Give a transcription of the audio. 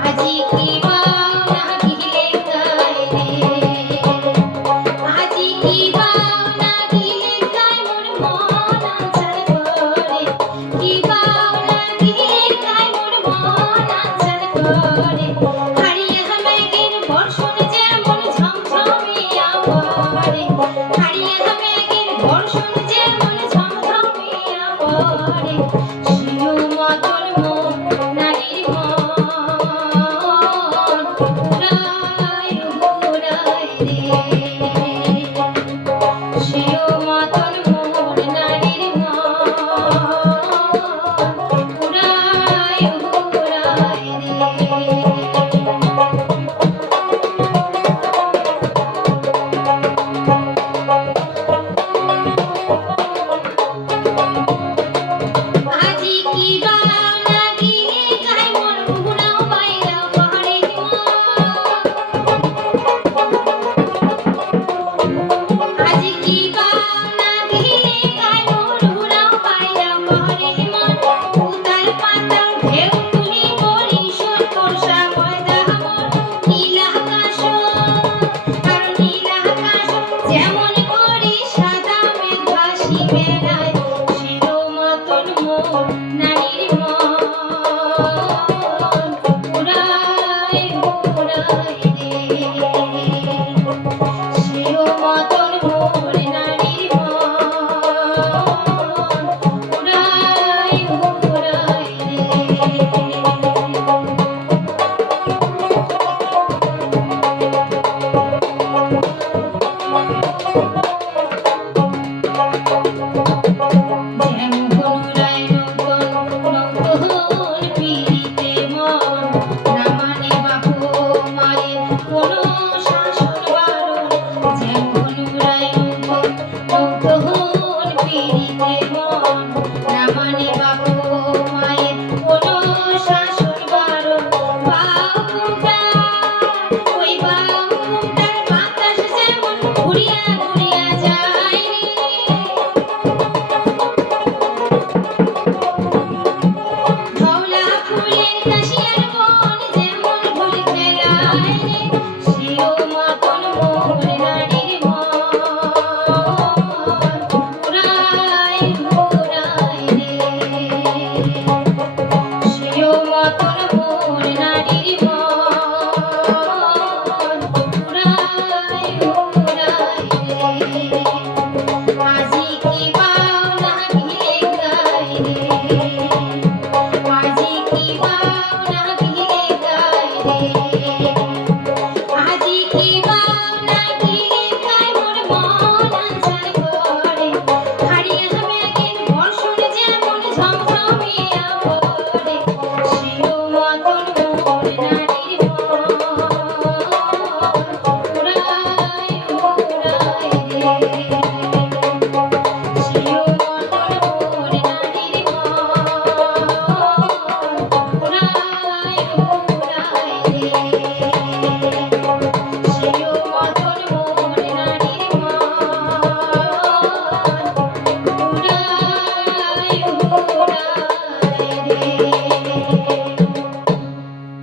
আজি কি Yeah.